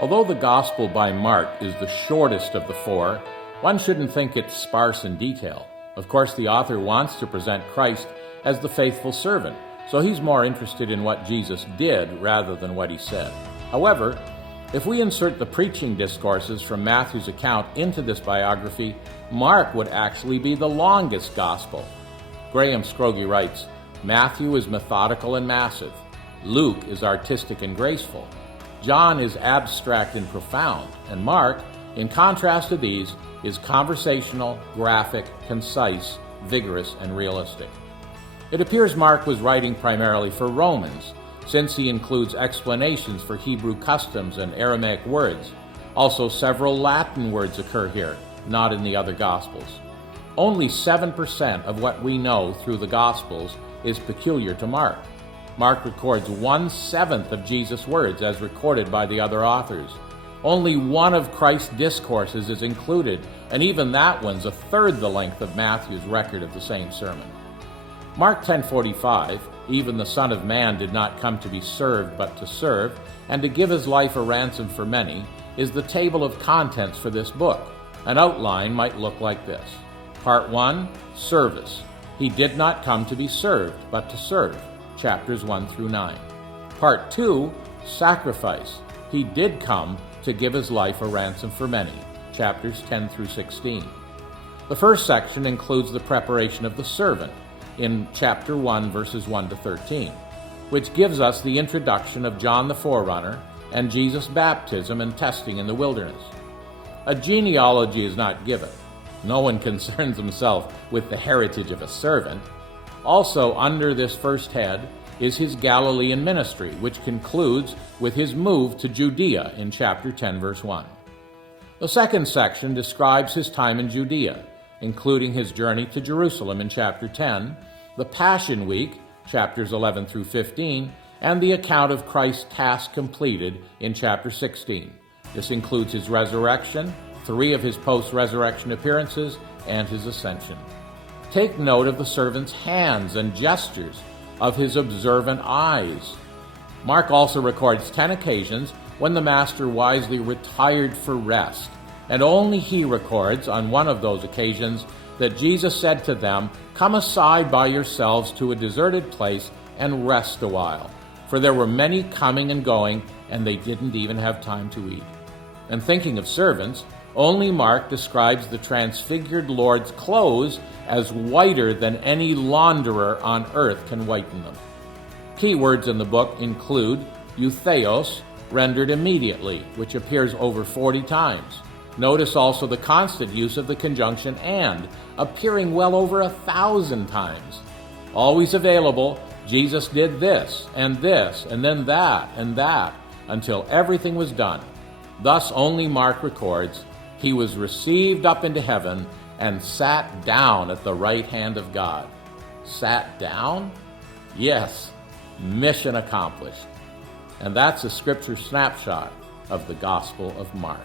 Although the Gospel by Mark is the shortest of the four, one shouldn't think it's sparse in detail. Of course, the author wants to present Christ as the faithful servant, so he's more interested in what Jesus did rather than what he said. However, if we insert the preaching discourses from Matthew's account into this biography, Mark would actually be the longest gospel. Graham Scroggie writes, Matthew is methodical and massive. Luke is artistic and graceful. John is abstract and profound. And Mark, in contrast to these, is conversational, graphic, concise, vigorous, and realistic. It appears Mark was writing primarily for Romans, since he includes explanations for Hebrew customs and Aramaic words. Also, several Latin words occur here, not in the other Gospels. Only 7% of what we know through the Gospels is peculiar to Mark. Mark records 1/7 of Jesus' words as recorded by the other authors. Only one of Christ's discourses is included, and even that one's a third the length of Matthew's record of the same sermon. Mark 10:45, even the Son of Man did not come to be served but to serve, and to give his life a ransom for many, is the table of contents for this book. An outline might look like this. Part 1, Service. He did not come to be served but to serve, chapters 1 through 9. Part 2, Sacrifice. He did come to give his life a ransom for many, chapters 10 through 16. The first section includes the preparation of the servant, in chapter 1, verses 1 to 13, which gives us the introduction of John the Forerunner and Jesus' baptism and testing in the wilderness. A genealogy is not given. No one concerns himself with the heritage of a servant. Also, under this first head is his Galilean ministry, which concludes with his move to Judea in chapter 10, verse 1. The second section describes his time in Judea, including his journey to Jerusalem in chapter 10, the Passion Week, chapters 11 through 15, and the account of Christ's task completed in chapter 16. This includes his resurrection, 3 of his post-resurrection appearances, and his ascension. Take note of the servant's hands and gestures, of his observant eyes. Mark also records 10 occasions when the master wisely retired for rest, and only he records on one of those occasions that Jesus said to them, "Come aside by yourselves to a deserted place and rest a while." For there were many coming and going, and they didn't even have time to eat. And thinking of servants, only Mark describes the transfigured Lord's clothes as whiter than any launderer on earth can whiten them. Key words in the book include eutheos, rendered immediately, which appears over 40 times. Notice also the constant use of the conjunction and, appearing well over 1,000 times. Always available, Jesus did this, and then that, and that, until everything was done. Thus only Mark records, he was received up into heaven and sat down at the right hand of God. Sat down? Yes, mission accomplished. And that's a scripture snapshot of the Gospel of Mark.